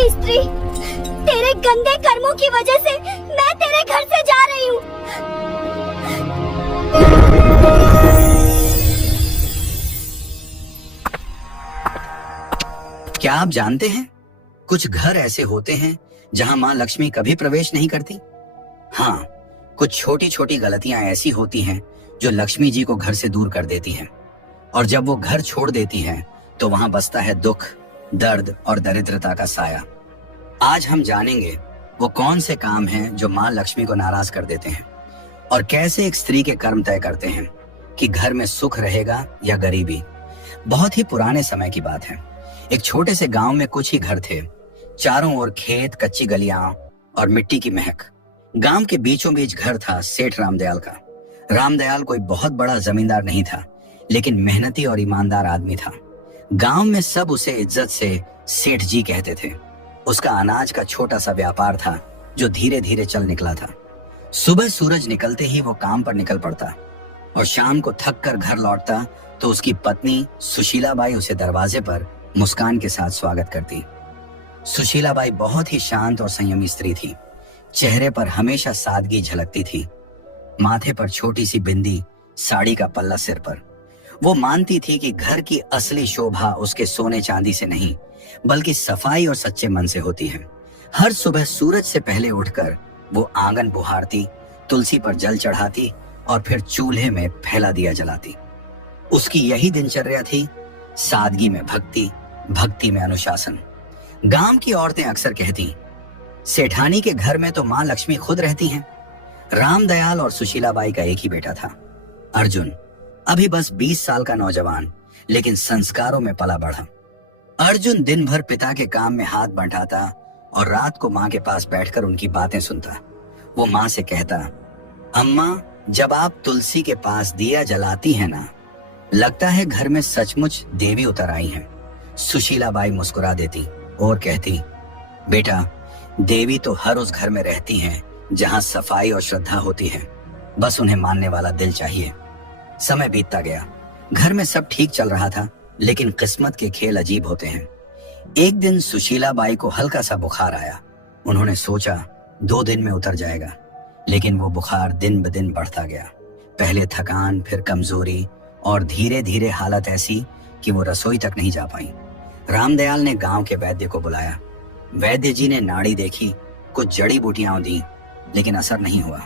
पापी स्त्री, तेरे गंदे कर्मों की वजह से मैं तेरे घर से जा रही हूँ। क्या आप जानते हैं, कुछ घर ऐसे होते हैं जहां मां लक्ष्मी कभी प्रवेश नहीं करती। हाँ, कुछ छोटी छोटी गलतियां ऐसी होती हैं जो लक्ष्मी जी को घर से दूर कर देती हैं, और जब वो घर छोड़ देती हैं तो वहां बसता है दुख, दर्द और दरिद्रता का साया। आज हम जानेंगे वो कौन से काम हैं जो मां लक्ष्मी को नाराज कर देते हैं, और कैसे एक स्त्री के कर्म तय करते हैं कि घर में सुख रहेगा या गरीबी। बहुत ही पुराने समय की बात है। एक छोटे से गांव में कुछ ही घर थे। चारों ओर खेत, कच्ची गलियां और मिट्टी की महक। गांव के बीचों बीच घर था सेठ रामदयाल का। रामदयाल कोई बहुत बड़ा जमींदार नहीं था, लेकिन मेहनती और ईमानदार आदमी था। गांव में सब उसे इज्जत से सेठ जी कहते थे। उसका अनाज का छोटा सा व्यापार था जो धीरे धीरे चल निकला था। सुबह सूरज निकलते ही वो काम पर निकल पड़ता, और शाम को थक कर घर लौटता तो उसकी पत्नी सुशीलाबाई उसे दरवाजे पर मुस्कान के साथ स्वागत करती। सुशीलाबाई बहुत ही शांत और संयमी स्त्री थी। चेहरे पर हमेशा सादगी झलकती थी। माथे पर छोटी सी बिंदी, साड़ी का पल्ला सिर पर। वो मानती थी कि घर की असली शोभा उसके सोने चांदी से नहीं, बल्कि सफाई और सच्चे मन से होती है। हर सुबह सूरज से पहले उठकर वो आंगन बुहारती, तुलसी पर जल चढ़ाती और फिर चूल्हे में फैला दिया जलाती। उसकी यही दिनचर्या थी, सादगी में भक्ति, भक्ति में अनुशासन। गांव की औरतें अक्सर कहती, सेठानी के घर में तो मां लक्ष्मी खुद रहती हैं। रामदयाल और सुशीलाबाई का एक ही बेटा था, अर्जुन। अभी बस 20 साल का नौजवान, लेकिन संस्कारों में पला बढ़ा। अर्जुन दिन भर पिता के काम में हाथ बंटाता और रात को मां के पास बैठकर उनकी बातें सुनता। वो मां से कहता, अम्मा, जब आप तुलसी के पास दिया जलाती हैं ना, लगता है घर में सचमुच देवी उतर आई हैं। सुशीलाबाई मुस्कुरा देती और कहती, बेटा, देवी तो हर उस घर में रहती हैं जहां सफाई और श्रद्धा होती है। बस उन्हें मानने वाला दिल चाहिए। समय बीतता गया। घर में सब ठीक चल रहा था, लेकिन किस्मत के खेल अजीब होते हैं। एक दिन सुशीलाबाई को हल्का सा बुखार आया। उन्होंने सोचा 2 दिन में उतर जाएगा, लेकिन वो बुखार दिन ब दिन बढ़ता गया। पहले थकान, फिर कमजोरी, और धीरे धीरे हालत ऐसी कि वो रसोई तक नहीं जा पाई। रामदयाल ने गांव के वैद्य को बुलाया। वैद्य जी ने नाड़ी देखी, कुछ जड़ी बूटियां दी, लेकिन असर नहीं हुआ।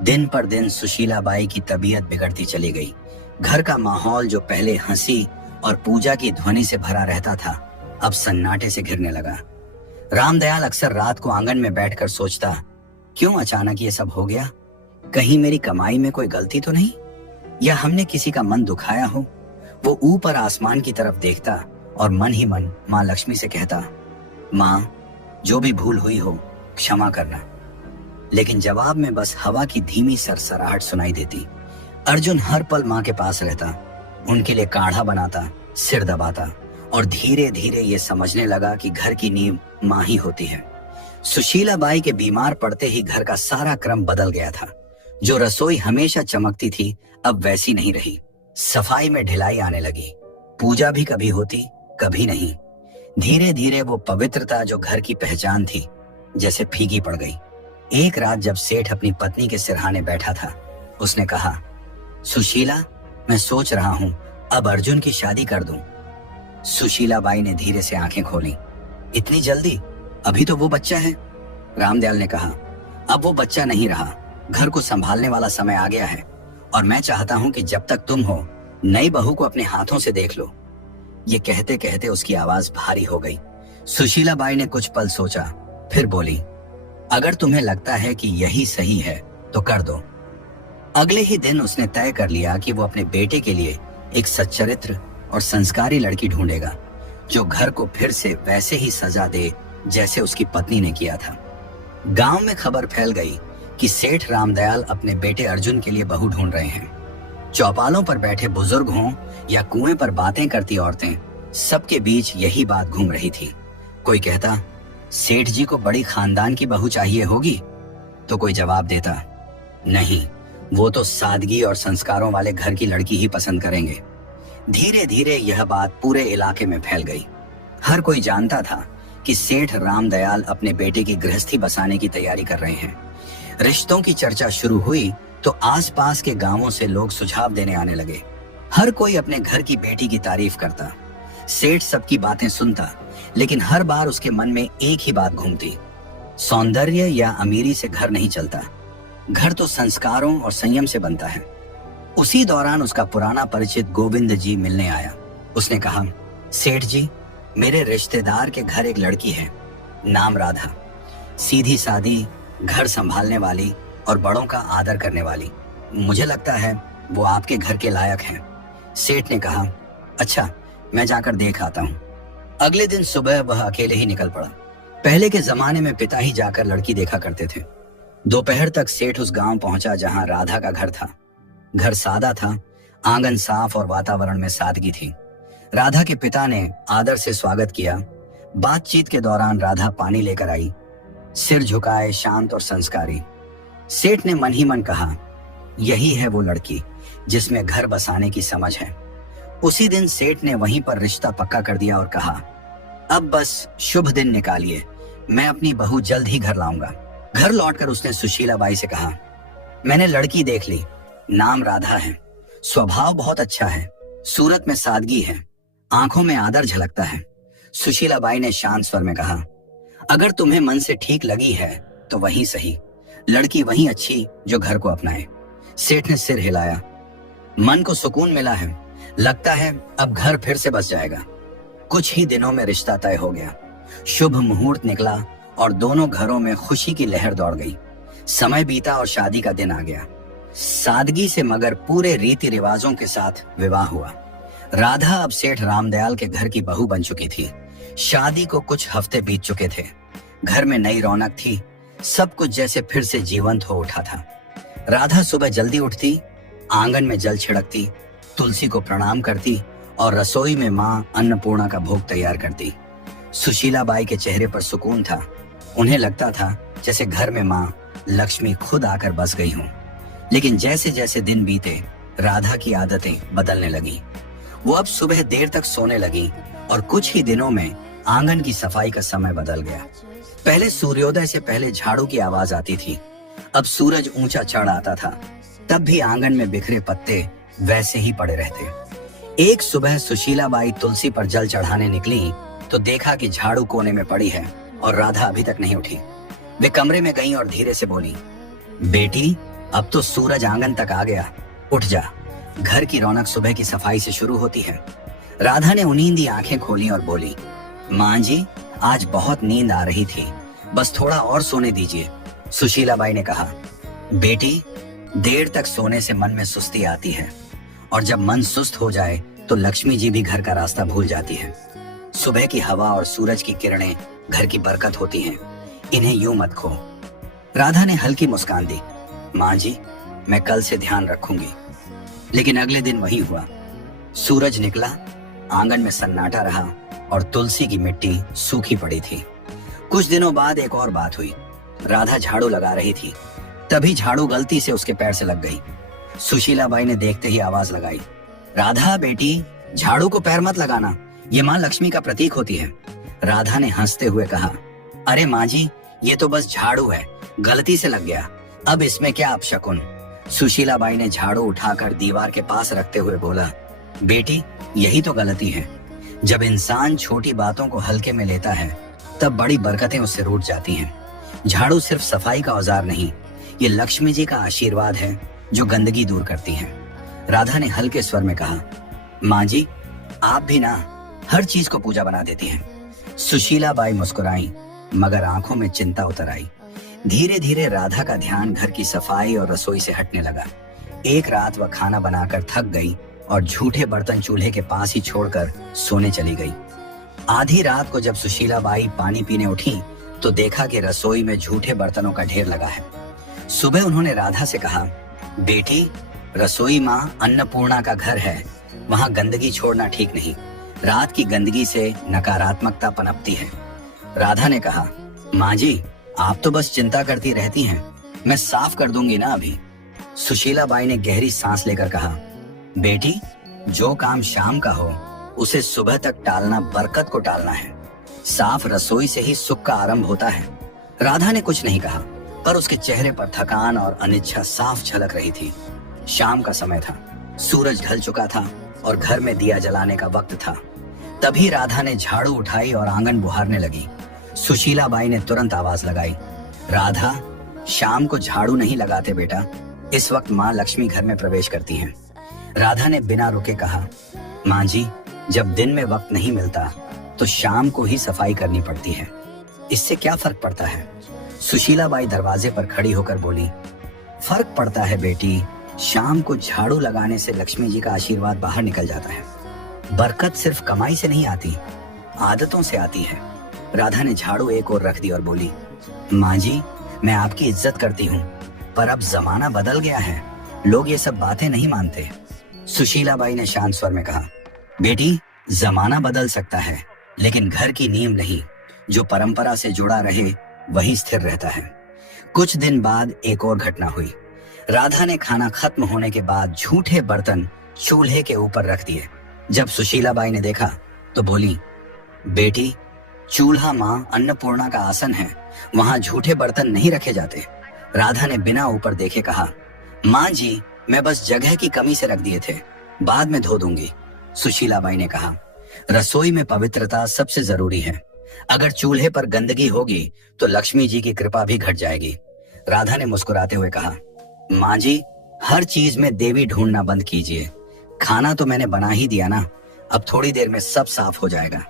दिन पर दिन सुशीलाबाई की तबीयत बिगड़ती चली गई। घर का माहौल जो पहले हंसी और पूजा की ध्वनि से भरा रहता था, अब सन्नाटे से घिरने लगा। रामदयाल अक्सर रात को आंगन में बैठकर सोचता, क्यों अचानक ये सब हो गया? कहीं मेरी कमाई में कोई गलती तो नहीं, या हमने किसी का मन दुखाया हो? वो ऊपर आसमान की तरफ देखता और मन ही मन मां लक्ष्मी से कहता, मां, जो भी भूल हुई हो क्षमा करना। लेकिन जवाब में बस हवा की धीमी सरसराहट सुनाई देती। अर्जुन हर पल मां के पास रहता, उनके लिए काढ़ा बनाता, सिर दबाता, और धीरे धीरे ये समझने लगा कि घर की नींव मां ही होती है। सुशीलाबाई के बीमार पड़ते ही घर का सारा क्रम बदल गया था। जो रसोई हमेशा चमकती थी, अब वैसी नहीं रही। सफाई में ढिलाई आने लगी। पूजा भी कभी होती, कभी नहीं। धीरे धीरे वो पवित्रता जो घर की पहचान थी, जैसे फीकी पड़ गई। एक रात जब सेठ अपनी पत्नी के सिरहाने बैठा था, उसने कहा, सुशीला, मैं सोच रहा हूं अब अर्जुन की शादी कर दूं। सुशीलाबाई ने धीरे से आंखें खोली। इतनी जल्दी? अभी तो वो बच्चा है। रामदयाल ने कहा, अब वो बच्चा नहीं रहा, घर को संभालने वाला समय आ गया है, और मैं चाहता हूं कि जब तक तुम हो, नई बहू को अपने हाथों से देख लो। ये कहते कहते उसकी आवाज भारी हो गई। सुशीलाबाई ने कुछ पल सोचा, फिर बोली, अगर तुम्हें लगता है कि यही सही है तो कर दो। अगले ही दिन उसने तय कर लिया कि वो अपने बेटे के लिए एक सच्चरित्र और संस्कारी लड़की ढूंढेगा, जो घर को फिर से वैसे ही सजा दे जैसे उसकी पत्नी ने किया था। गांव में खबर फैल गई कि सेठ रामदयाल अपने बेटे अर्जुन के लिए बहू ढूंढ रहे हैं। चौपालों पर बैठे बुजुर्ग हों या कुएं पर बातें करती औरतें, सबके बीच यही बात घूम रही थी। कोई कहता, सेठ जी को बड़ी खानदान की बहू चाहिए होगी, तो कोई जवाब देता, नहीं, वो तो सादगी और संस्कारों वाले घर की लड़की ही पसंद करेंगे। धीरे धीरे यह बात पूरे इलाके में फैल गई। हर कोई जानता था कि सेठ रामदयाल अपने बेटे की गृहस्थी बसाने की तैयारी कर रहे हैं। रिश्तों की चर्चा शुरू हुई तो आसपास के गांवों से लोग सुझाव देने आने लगे। हर कोई अपने घर की बेटी की तारीफ करता। सेठ सबकी बातें सुनता, लेकिन हर बार उसके मन में एक ही बात घूमती, सौंदर्य या अमीरी से घर नहीं चलता, घर तो संस्कारों और संयम से बनता है। उसी दौरान उसका पुराना परिचित गोविंद जी मिलने आया। उसने कहा, सेठ जी, मेरे रिश्तेदार के घर एक लड़की है, नाम राधा, सीधी सादी, घर संभालने वाली और बड़ों का आदर करने वाली। मुझे लगता है वो आपके घर के लायक है। सेठ ने कहा, अच्छा, मैं जाकर देख आता हूँ। अगले दिन सुबह वह अकेले ही निकल पड़ा। पहले के जमाने में पिता ही जाकर लड़की देखा करते थे। दोपहर तक सेठ उस गांव पहुंचा जहां राधा का घर था। घर सादा था, आंगन साफ और वातावरण में सादगी थी। राधा के पिता ने आदर से स्वागत किया। बातचीत के दौरान राधा पानी लेकर आई, सिर झुकाए, शांत और संस्कारी। सेठ ने मन ही मन कहा, यही है वो लड़की जिसमें घर बसाने की समझ है। उसी दिन सेठ ने वहीं पर रिश्ता पक्का कर दिया और कहा, अब बस शुभ दिन निकालिए, मैं अपनी बहू जल्द ही घर लाऊंगा। घर लौटकर उसने सुशीला बाई से कहा, मैंने लड़की देख ली, नाम राधा है, स्वभाव बहुत अच्छा है, सूरत में सादगी है, आंखों में आदर झलकता है। सुशीला बाई ने शांत स्वर में कहा, अगर तुम्हें मन से ठीक लगी है तो वही सही, लड़की वही अच्छी जो घर को अपनाए। सेठ ने सिर हिलाया। मन को सुकून मिला है, लगता है अब घर फिर से बस जाएगा। कुछ ही दिनों में रिश्ता तय हो गया। शुभ मुहूर्त निकला और दोनों घरों में खुशी की लहर दौड़ गई। समय बीता और शादी का दिन आ गया। सादगी से मगर पूरे रीति रिवाजों के साथ विवाह हुआ। राधा अब सेठ रामदयाल के घर की बहू बन चुकी थी। शादी को कुछ हफ्ते बीत चुके थे। घर में नई रौनक थी, सब कुछ जैसे फिर से जीवंत हो उठा था। राधा सुबह जल्दी उठती, आंगन में जल छिड़कती, तुलसी को प्रणाम करती और रसोई में माँ अन्नपूर्णा का भोग तैयार करती। सुशीला बाई के चेहरे पर सुकून था। उन्हें लगता था जैसे घर में माँ लक्ष्मी खुद आकर बस गई हूँ। लेकिन जैसे जैसे दिन बीते, राधा की आदतें बदलने लगी। वो अब सुबह देर तक सोने लगी और कुछ ही दिनों में आंगन की सफाई का समय बदल गया। पहले सूर्योदय से पहले झाड़ू की आवाज आती थी, अब सूरज ऊंचा चढ़ आता था, तब भी आंगन में बिखरे पत्ते वैसे ही पड़े रहते। एक सुबह सुशीला बाई तुलसी पर जल चढ़ाने निकली तो देखा कि झाड़ू कोने में पड़ी है और राधा अभी तक नहीं उठी। वे कमरे में गईं और धीरे से बोली, बेटी, अब तो सूरज आंगन तक आ गया, उठ जा, घर की रौनक सुबह की सफाई से शुरू होती है। राधा ने उनींदी आंखें खोली और बोली, माँ जी, आज बहुत नींद आ रही थी, बस थोड़ा और सोने दीजिए। सुशीला बाई ने कहा, बेटी, देर तक सोने से मन में सुस्ती आती है और जब मन सुस्त हो जाए तो लक्ष्मी जी भी घर का रास्ता भूल जाती है। सुबह की हवा और सूरज की किरणें घर की बरकत होती हैं, इन्हें यूं मत खो। राधा ने हल्की मुस्कान दी, माँ जी, मैं कल से ध्यान रखूंगी। लेकिन अगले दिन वही हुआ। सूरज निकला, आंगन में सन्नाटा रहा और तुलसी की मिट्टी सूखी पड़ी थी। कुछ दिनों बाद एक और बात हुई। राधा झाड़ू लगा रही थी, तभी झाड़ू गलती से उसके पैर से लग गई। सुशीला बाई ने देखते ही आवाज लगाई, राधा बेटी, झाड़ू को पैर मत लगाना, ये माँ लक्ष्मी का प्रतीक होती है। राधा ने हंसते हुए कहा, अरे माँ जी, ये तो बस झाड़ू है, गलती से लग गया, अब इसमें क्या अपशकुन। सुशीला बाई ने झाड़ू उठाकर दीवार के पास रखते हुए बोला, बेटी, यही तो गलती है। जब इंसान छोटी बातों को हल्के में लेता है तब बड़ी बरकतें उससे रूठ जाती हैं। झाड़ू सिर्फ सफाई का औजार नहीं, ये लक्ष्मी जी का आशीर्वाद है जो गंदगी दूर करती है। राधा ने हल्के स्वर में कहा, माँ जी, आप भी ना हर चीज को पूजा बना देती हैं। सुशीला बाई मुस्कुराई, मगर आंखों में चिंता उतर आई। धीरे धीरे राधा का ध्यान घर की सफाई और रसोई से हटने लगा। एक रात वह खाना बनाकर थक गई और झूठे बर्तन चूल्हे के पास ही छोड़कर सोने चली गई। आधी रात को जब सुशीला बाई पानी पीने उठी तो देखा कि रसोई में झूठे बर्तनों का ढेर लगा है। सुबह उन्होंने राधा से कहा, बेटी, रसोई माँ अन्नपूर्णा का घर है, वहाँ गंदगी छोड़ना ठीक नहीं, रात की गंदगी से नकारात्मकता पनपती है। राधा ने कहा, माँ जी, आप तो बस चिंता करती रहती हैं, मैं साफ कर दूंगी ना अभी। सुशीला बाई ने गहरी सांस लेकर कहा, बेटी, जो काम शाम का हो उसे सुबह तक टालना बरकत को टालना है। साफ रसोई से ही सुख का आरंभ होता है। राधा ने कुछ नहीं कहा, पर उसके चेहरे पर थकान और अनिच्छा साफ झलक रही थी। शाम का समय था, सूरज ढल चुका था और घर में दिया जलाने का वक्त था। तभी राधा ने झाड़ू उठाई और आंगन बुहारने लगी। सुशीला बाई ने तुरंत आवाज लगाई, राधा, शाम को झाड़ू नहीं लगाते बेटा, इस वक्त माँ लक्ष्मी घर में प्रवेश करती हैं। राधा ने बिना रुके कहा, माँ जी, जब दिन में वक्त नहीं मिलता तो शाम को ही सफाई करनी पड़ती है, इससे क्या फर्क पड़ता है? सुशीला बाई दरवाजे पर खड़ी होकर बोली, फर्क पड़ता है बेटी, शाम को झाड़ू लगाने से लक्ष्मी जी का आशीर्वाद बाहर निकल जाता है। बरकत सिर्फ कमाई से नहीं आती, आदतों से आती है। राधा ने झाड़ू एक ओर रख दी और बोली, माँ जी, मैं आपकी इज्जत करती हूँ, पर अब जमाना बदल गया है, लोग ये सब बातें नहीं मानते। सुशीला बाई ने शांत स्वर में कहा, बेटी, जमाना बदल सकता है, लेकिन घर की नींव नहीं। जो परंपरा से जुड़ा रहे वही स्थिर रहता है। कुछ दिन बाद एक और घटना हुई। राधा ने खाना खत्म होने के बाद झूठे बर्तन चूल्हे के ऊपर रख दिए। जब सुशीला बाई ने देखा तो बोली, बेटी, चूल्हा माँ अन्नपूर्णा का आसन है, वहां झूठे बर्तन नहीं रखे जाते। राधा ने बिना ऊपर देखे कहा, माँ जी, मैं बस जगह की कमी से रख दिए थे, बाद में धो दूंगी। सुशीला बाई ने कहा, रसोई में पवित्रता सबसे जरूरी है, अगर चूल्हे पर गंदगी होगी तो लक्ष्मी जी की कृपा भी घट जाएगी। राधा ने मुस्कुराते हुए कहा, माँ जी, हर चीज में देवी ढूंढना बंद कीजिए, खाना तो मैंने बना ही दिया ना, अब थोड़ी देर में सब साफ हो जाएगा।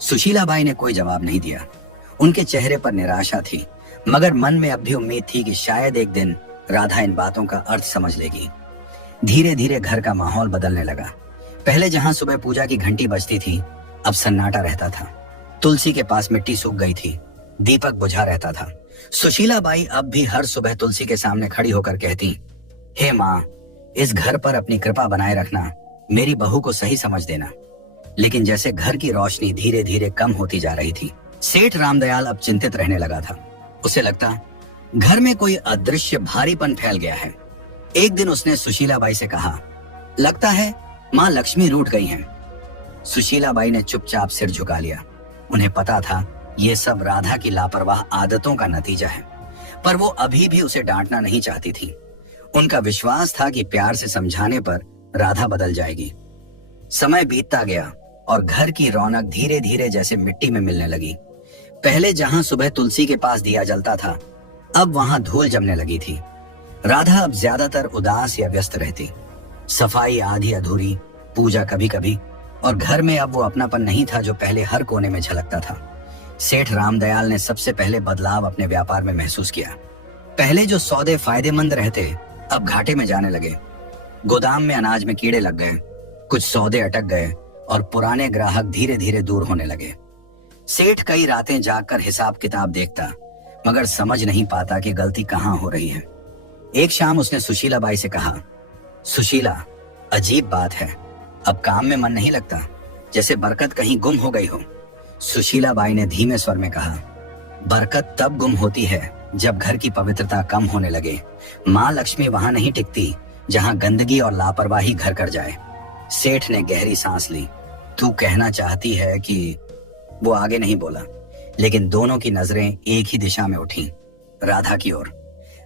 सुशीला बाई ने कोई जवाब नहीं दिया। उनके चेहरे पर निराशा थी, मगर मन में अब भी उम्मीद थी कि शायद एक दिन राधा इन बातों का अर्थ समझ लेगी। धीरे धीरे घर का माहौल बदलने लगा। पहले जहां सुबह पूजा की घंटी बजती थी, अब सन्नाटा रहता था। तुलसी के पास मिट्टी सूख गई थी, दीपक बुझा रहता था। सुशीला बाई अब भी हर सुबह तुलसी के सामने खड़ी होकर कहती, हे माँ, इस घर पर अपनी कृपा बनाए रखना, मेरी बहू को सही समझ देना। लेकिन जैसे घर की रोशनी धीरे धीरे कम होती जा रही थी, सेठ रामदयाल अब चिंतित रहने लगा था। उसे लगता घर में कोई अदृश्य भारीपन फैल गया है। एक दिन उसने सुशीला बाई से कहा, लगता है माँ लक्ष्मी रूठ गई हैं। सुशीला बाई ने चुपचाप सिर झुका लिया। उन्हें पता था ये सब राधा की लापरवाह आदतों का नतीजा है, पर वो अभी भी उसे डांटना नहीं चाहती थी। उनका विश्वास था कि प्यार से समझाने पर राधा बदल जाएगी। समय बीतता गया और घर की रौनक धीरे धीरे जैसे मिट्टी में मिलने लगी। पहले जहां सुबह तुलसी के पास दिया जलता था, अब वहां धूल जमने लगी थी। राधा अब ज्यादातर उदास या व्यस्त रहती। सफाई आधी अधूरी, पूजा कभी कभी, और घर में अब वो अपनापन नहीं था जो पहले हर कोने में झलकता था। सेठ रामदयाल ने सबसे पहले बदलाव अपने व्यापार में महसूस किया। पहले जो सौदे फायदेमंद रहते, अब घाटे में जाने लगे। गोदाम में अनाज में कीड़े लग गए, कुछ सौदे अटक गए और पुराने ग्राहक धीरे धीरे दूर होने लगे। सेठ कई रातें जागकर हिसाब किताब देखता, मगर समझ नहीं पाता कि गलती कहाँ हो रही है। एक शाम उसने सुशीला बाई से कहा, सुशीला, अजीब बात है, अब काम में मन नहीं लगता, जैसे बरकत कहीं गुम हो गई हो। सुशीला बाई ने धीमे स्वर में कहा, बरकत तब गुम होती है जब घर की पवित्रता कम होने लगे। माँ लक्ष्मी वहां नहीं टिकती जहां गंदगी और लापरवाही घर कर जाए। सेठ ने गहरी सांस ली। तू कहना चाहती है कि... वो आगे नहीं बोला, लेकिन दोनों की नजरें एक ही दिशा में उठी, राधा की ओर।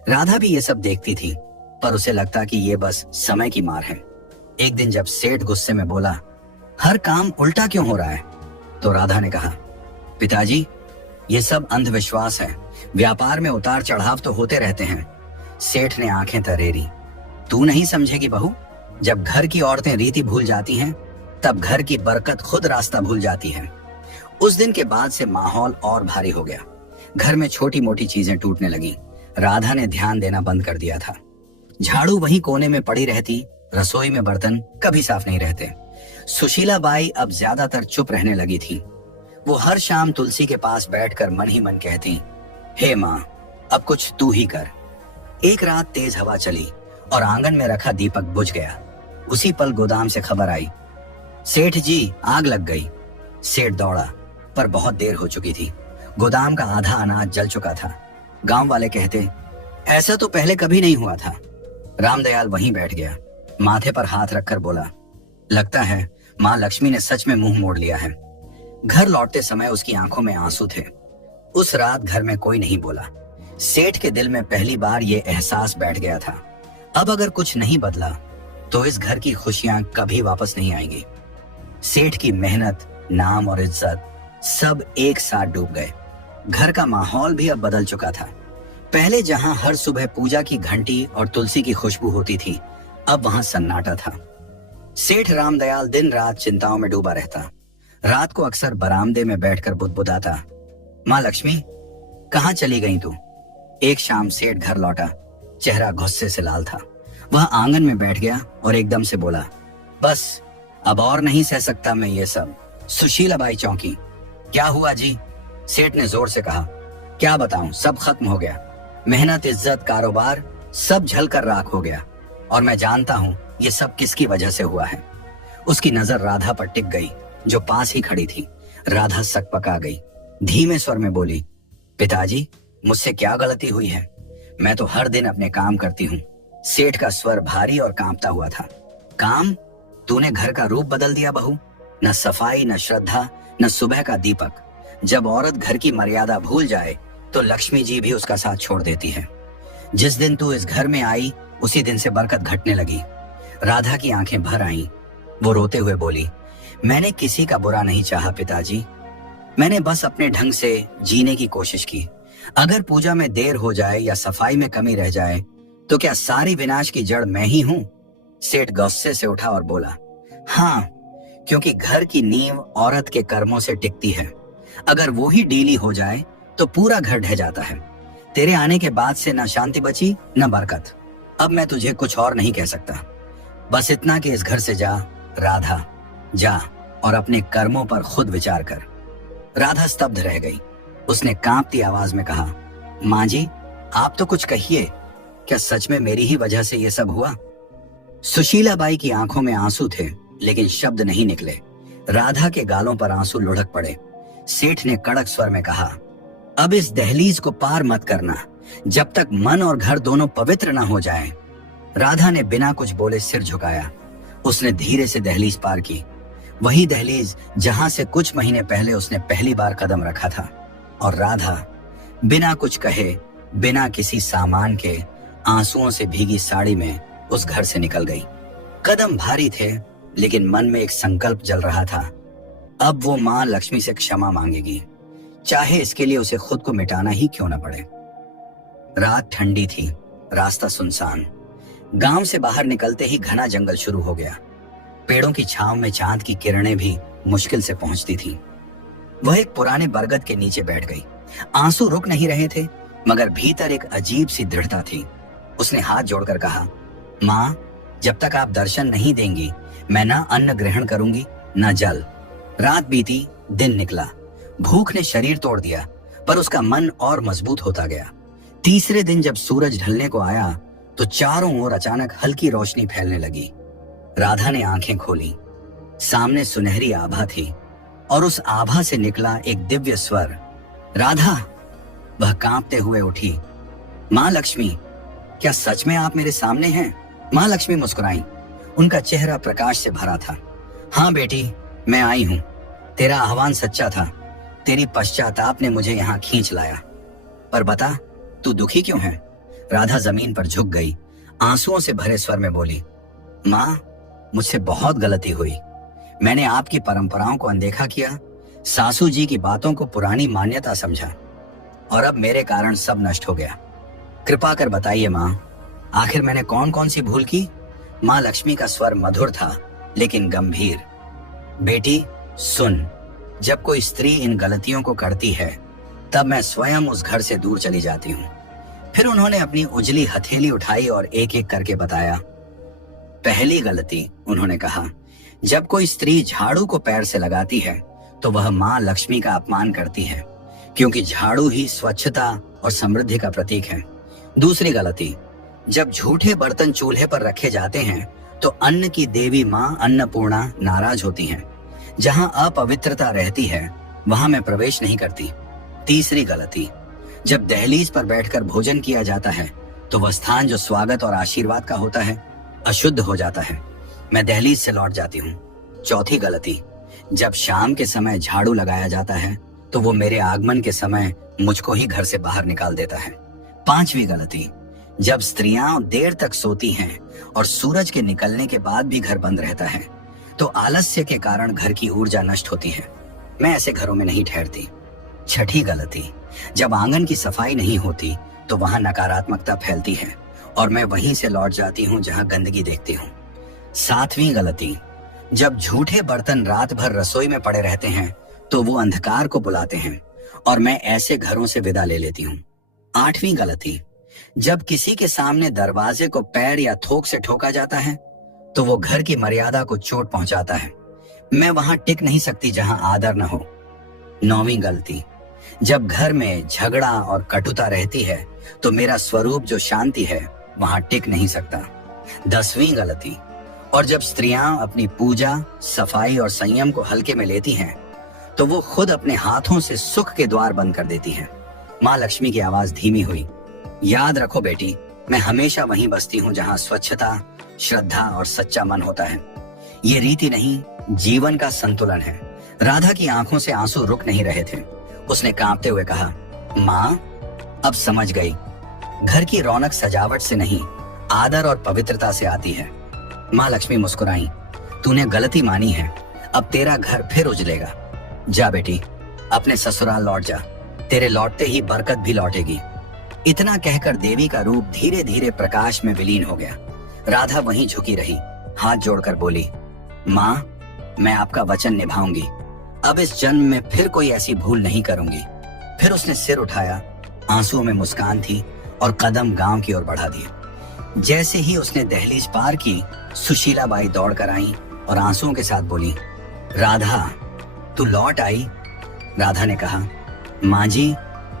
राधा भी ये सब देखती थी, पर उसे लगता कि ये बस समय की मार है। एक दिन जब सेठ गुस्से में बोला, हर काम उल्टा क्यों हो रहा है, तो राधा ने कहा, पिताजी, ये सब अंधविश्वास है, व्यापार में उतार चढ़ाव तो होते रहते हैं। सेठ ने आंखें तरेरी। तू नहीं समझेगी बहू, जब घर की औरतें रीति भूल जाती हैं, तब घर की बरकत खुद रास्ता भूल जाती है। उस दिन के बाद से माहौल और भारी हो गया। घर में छोटी मोटी चीजें टूटने लगी। राधा ने ध्यान देना बंद कर दिया था। झाड़ू वहीं कोने में पड़ी रहती, रसोई में बर्तन कभी साफ नहीं रहते। सुशीला बाई अब ज्यादातर चुप रहने लगी थी। वो हर शाम तुलसी के पास बैठकर मन ही मन कहती, हे माँ, अब कुछ तू ही कर। एक रात तेज हवा चली और आंगन में रखा दीपक बुझ गया। उसी पल गोदाम से खबर आई, सेठ जी, आग लग गई। सेठ दौड़ा, पर बहुत देर हो चुकी थी। गोदाम का आधा अनाज जल चुका था। गांव वाले कहते, ऐसा तो पहले कभी नहीं हुआ था। रामदयाल वहीं बैठ गया, माथे पर हाथ रखकर बोला, लगता है माँ लक्ष्मी ने सच में मुंह मोड़ लिया है। घर लौटते समय उसकी आंखों में आंसू थे। उस रात घर में कोई नहीं बोला। सेठ के दिल में पहली बार ये एहसास बैठ गया था, अब अगर कुछ नहीं बदला तो इस घर की खुशियां कभी वापस नहीं आएंगी। सेठ की मेहनत, नाम और इज्जत सब एक साथ डूब गए। घर का माहौल भी अब बदल चुका था। पहले जहां हर सुबह पूजा की घंटी और तुलसी की खुशबू होती थी, अब वहां सन्नाटा था। सेठ रामदयाल दिन रात चिंताओं में डूबा रहता। रात को अक्सर बरामदे में बैठकर बुदबुदाता, माँ लक्ष्मी, कहाँ चली गई तू? एक शाम सेठ घर लौटा। चेहरा गुस्से से लाल था। वह आंगन में बैठ गया और एकदम से बोला, बस अब और नहीं सह सकता मैं ये सब। सुशीला बाई चौंकी। क्या हुआ जी? सेठ ने जोर से कहा। क्या बताऊं, सब खत्म हो गया। मेहनत, इज्जत, कारोबार सब झलकर राख हो गया। और मैं जानता हूं ये सब किसकी वजह से हुआ है। उसकी नजर राधा पर टिक गई जो पास ही खड़ी थी। राधा सकपका गई। धीमे स्वर में बोली, पिताजी, मुझसे क्या गलती हुई है? मैं तो हर दिन अपने काम करती हूँ। सेठ का स्वर भारी और कांपता हुआ था। काम? तूने घर का रूप बदल दिया बहू। न सफाई, न श्रद्धा, न सुबह का दीपक। जब औरत घर की मर्यादा भूल जाए तो लक्ष्मी जी भी उसका साथ छोड़ देती है। जिस दिन तू इस घर में आई उसी दिन से बरकत घटने लगी। राधा की आंखें भर आईं। वो रोते हुए बोली, मैंने किसी का बुरा नहीं चाहा पिताजी। मैंने बस अपने ढंग से जीने की कोशिश की। अगर पूजा में देर हो जाए या सफाई में कमी रह जाए तो क्या सारी विनाश की जड़ मैं ही हूं? सेठ गुस्से से उठा और बोला, हाँ, क्योंकि घर की नींव औरत के कर्मों से टिकती है। अगर वो ही ढीली हो जाए तो पूरा घर ढह जाता है। तेरे आने के बाद से न शांति बची न बरकत। अब मैं तुझे कुछ और नहीं कह सकता, बस इतना कि इस घर से जा राधा, जा और अपने कर्मों पर खुद विचार कर। राधा स्तब्ध रह गई। उसने कांपती आवाज में कहा, माँ जी, आप तो कुछ कहिए। क्या सच में मेरी ही वजह से ये सब हुआ? सुशीला बाई की आंखों में आंसू थे लेकिन शब्द नहीं निकले। राधा के गालों पर आंसू लुढ़क पड़े। सेठ ने कड़क स्वर में कहा, अब इस दहलीज को पार मत करना जब तक मन और घर दोनों पवित्र न हो जाएं। राधा ने बिना कुछ बोले सिर झुकाया। उसने धीरे से दहलीज पार की, वही दहलीज जहां से कुछ महीने पहले उसने पहली बार कदम रखा था। और राधा बिना कुछ कहे, बिना किसी सामान के, आंसुओं से भीगी साड़ी में उस घर से निकल गई। कदम भारी थे लेकिन मन में एक संकल्प जल रहा था, अब वो माँ लक्ष्मी से क्षमा मांगेगी, चाहे इसके लिए उसे खुद को मिटाना ही क्यों न पड़े। रात ठंडी थी, रास्ता सुनसान। गांव से बाहर निकलते ही घना जंगल शुरू हो गया। पेड़ों की छांव में चांद की किरणें भी मुश्किल से पहुंचती थी। वह एक पुराने बरगद के नीचे बैठ गई। आंसू रुक नहीं रहे थे मगर भीतर एक अजीब सी दृढ़ता थी। उसने हाथ जोड़कर कहा, माँ, जब तक आप दर्शन नहीं देंगी मैं ना अन्न ग्रहण करूंगी न जल। रात बीती, दिन निकला। भूख ने शरीर तोड़ दिया पर उसका मन और मजबूत होता गया। तीसरे दिन जब सूरज ढलने को आया तो चारों ओर अचानक हल्की रोशनी फैलने लगी। राधा ने आंखें खोली। सामने सुनहरी आभा थी और उस आभा से निकला एक दिव्य स्वर, राधा। वह कांपते हुए उठी। माँ लक्ष्मी, क्या सच में आप मेरे सामने हैं? माँ लक्ष्मी मुस्कुराई। उनका चेहरा प्रकाश से भरा था। हाँ बेटी, मैं आई हूँ। तेरा आह्वान सच्चा था। तेरी पश्चाताप ने मुझे यहाँ खींच लाया। पर बता, तू दुखी क्यों है? राधा जमीन पर झुक गई। आंसुओं से भरे स्वर में बोली, माँ, मुझसे बहुत गलती हुई। मैंने आपकी परंपराओं को अनदेखा किया, सासू जी की बातों को पुरानी मान्यता समझा और अब मेरे कारण सब नष्ट हो गया। कृपा कर बताइए माँ, आखिर मैंने कौन कौन सी भूल की? माँ लक्ष्मी का स्वर मधुर था लेकिन गंभीर। बेटी सुन, जब कोई स्त्री इन गलतियों को करती है तब मैं स्वयं उस घर से दूर चली जाती हूँ। फिर उन्होंने अपनी उजली हथेली उठाई और एक एक करके बताया। पहली गलती, उन्होंने कहा, जब कोई स्त्री झाड़ू को पैर से लगाती है तो वह माँ लक्ष्मी का अपमान करती है, क्योंकि झाड़ू ही स्वच्छता और समृद्धि का प्रतीक है। दूसरी गलती, जब झूठे बर्तन चूल्हे पर रखे जाते हैं तो अन्न की देवी माँ अन्नपूर्णा नाराज होती हैं। जहां अपवित्रता रहती है वहां मैं प्रवेश नहीं करती। तीसरी गलती, जब दहलीज पर बैठकर भोजन किया जाता है तो वह स्थान जो स्वागत और आशीर्वाद का होता है अशुद्ध हो जाता है। मैं दहलीज से लौट जाती हूँ। चौथी गलती, जब शाम के समय झाड़ू लगाया जाता है तो वो मेरे आगमन के समय मुझको ही घर से बाहर निकाल देता है। 5वीं गलती, जब स्त्रियां देर तक सोती हैं और सूरज के निकलने के बाद भी घर बंद रहता है तो आलस्य के कारण घर की ऊर्जा नष्ट होती है। मैं ऐसे घरों में नहीं ठहरती। 6ठी गलती, जब आंगन की सफाई नहीं होती तो वहां नकारात्मकता फैलती है और मैं वहीं से लौट जाती हूं जहां गंदगी देखती हूं। 7वीं गलती, जब झूठे बर्तन रात भर रसोई में पड़े रहते हैं तो वो अंधकार को बुलाते हैं और मैं ऐसे घरों से विदा ले लेती हूँ। 8वीं गलती, जब किसी के सामने दरवाजे को पैर या थोक से ठोका जाता है तो वो घर की मर्यादा को चोट पहुंचाता है। मैं वहां टिक नहीं सकती जहां आदर न हो। 9वीं गलती, जब घर में झगड़ा और कटुता रहती है तो मेरा स्वरूप जो शांति है वहां टिक नहीं सकता। 10वीं गलती, और जब स्त्रियां अपनी पूजा, सफाई और संयम को हल्के में लेती हैं तो वो खुद अपने हाथों से सुख के द्वार बंद कर देती हैं। माँ लक्ष्मी की आवाज धीमी हुई, याद रखो बेटी, मैं हमेशा वहीं बसती हूँ जहाँ स्वच्छता, श्रद्धा और सच्चा मन होता है। ये रीति नहीं, जीवन का संतुलन है। राधा की आंखों से आंसू रुक नहीं रहे थे। उसने कांपते हुए कहा, माँ अब समझ गई, घर की रौनक सजावट से नहीं, आदर और पवित्रता से आती है। माँ लक्ष्मी मुस्कुराई, तूने गलती मानी है, अब तेरा घर फिर उजलेगा। जा बेटी, अपने ससुराल लौट जा, तेरे लौटते ही बरकत भी लौटेगी। इतना कहकर देवी का रूप धीरे धीरे प्रकाश में विलीन हो गया। राधा वहीं झुकी रही, हाथ जोड़कर बोली, माँ मैं आपका वचन निभाऊंगी, अब इस जन्म में फिर कोई ऐसी भूल नहीं करूंगी। फिर उसने सिर उठाया, आंसुओं में मुस्कान थी और कदम गांव की ओर बढ़ा दिए। जैसे ही उसने दहलीज पार की, सुशीला बाई दौड़ कर आई और आंसुओं के साथ बोली, राधा तू लौट आई। राधा ने कहा, माँ जी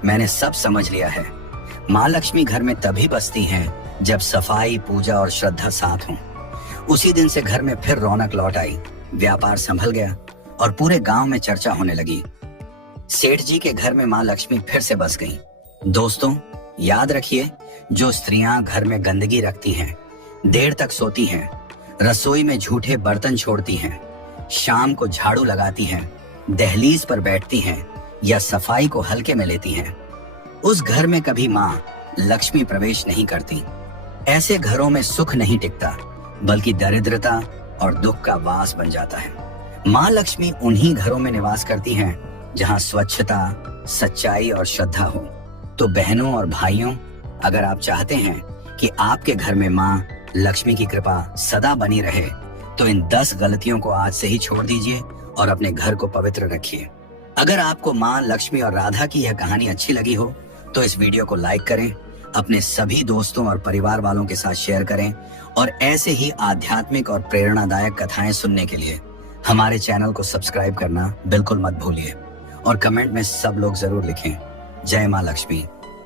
मैंने सब समझ लिया है। माँ लक्ष्मी घर में तभी बसती हैं जब सफाई, पूजा और श्रद्धा साथ हों। उसी दिन से घर में फिर रौनक लौट आई, व्यापार संभल गया और पूरे गांव में चर्चा होने लगी। सेठ जी के घर में माँ लक्ष्मी फिर से बस गई। दोस्तों याद रखिए, जो स्त्रियां घर में गंदगी रखती हैं, देर तक सोती हैं, रसोई में झूठे बर्तन छोड़ती हैं, शाम को झाड़ू लगाती हैं, दहलीज पर बैठती हैं या सफाई को हल्के में लेती हैं, उस घर में कभी माँ लक्ष्मी प्रवेश नहीं करती। ऐसे घरों में सुख नहीं टिकता, बल्कि दरिद्रता और दुख का वास बन जाता है। माँ लक्ष्मी उन्हीं घरों में निवास करती हैं जहाँ स्वच्छता, सच्चाई और श्रद्धा हो। तो बहनों और भाइयों, अगर आप चाहते हैं कि आपके घर में माँ लक्ष्मी की कृपा सदा बनी रहे तो इन 10 गलतियों को आज से ही छोड़ दीजिए और अपने घर को पवित्र रखिए। अगर आपको माँ लक्ष्मी और राधा की यह कहानी अच्छी लगी हो तो इस वीडियो को लाइक करें, अपने सभी दोस्तों और परिवार वालों के साथ शेयर करें और ऐसे ही आध्यात्मिक और प्रेरणादायक कथाएं सुनने के लिए हमारे चैनल को सब्सक्राइब करना बिल्कुल मत भूलिए और कमेंट में सब लोग जरूर लिखें, जय माँ लक्ष्मी।